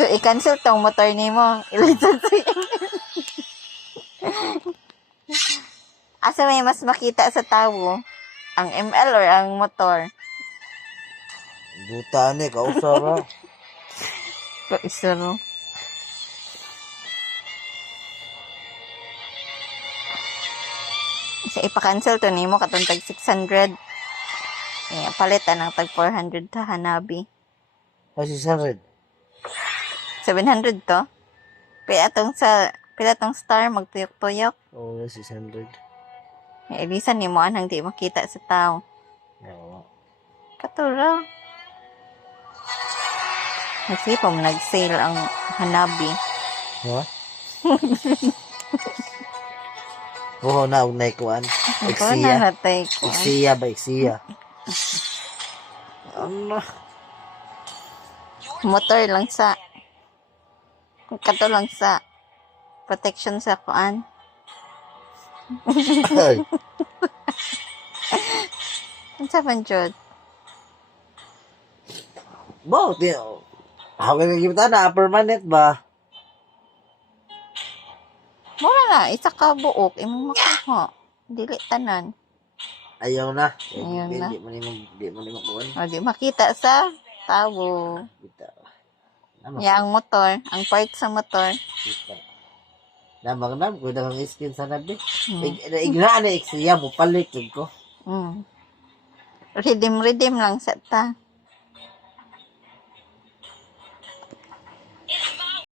So, i-cancel tong motor ni mo. Ilisansi. Asa may mas makita sa tao? Ang ML or ang motor? Buta ni, kausara. Isuro. Sa ipa-cancel to nimo katong tag 600. Palitan ng tag 400 ta Hanabi. Ay, 600. 700 to. Pila tong star magtuyok-tuyok. Oo, 600. Elisan nimo anang di makita sa tao. Oo. Katura. Nagsipom nag-sale ang Hanabi. Ha? Oo, naunay kuan. Ikaw Exiya. na natay ko. Exiya ba, Exiya? Ano? Motor lang sa kato lang sa protection sa kuan. Ay, Unsa man jud? bo, di, hawag na kita na, permanent ba? Mura na isa ka buok imong makuha. Dili tanan. Ayaw na. Ayaw na. Di mo ni kuan. O di makita sa tao. Kita. Ya ang motor, ang part sa motor. Kita. Namang ko na ang skin sa nabi. Hmm. Ignaan na Exiya mo, palit ko. Mm. Redeem lang sa ta.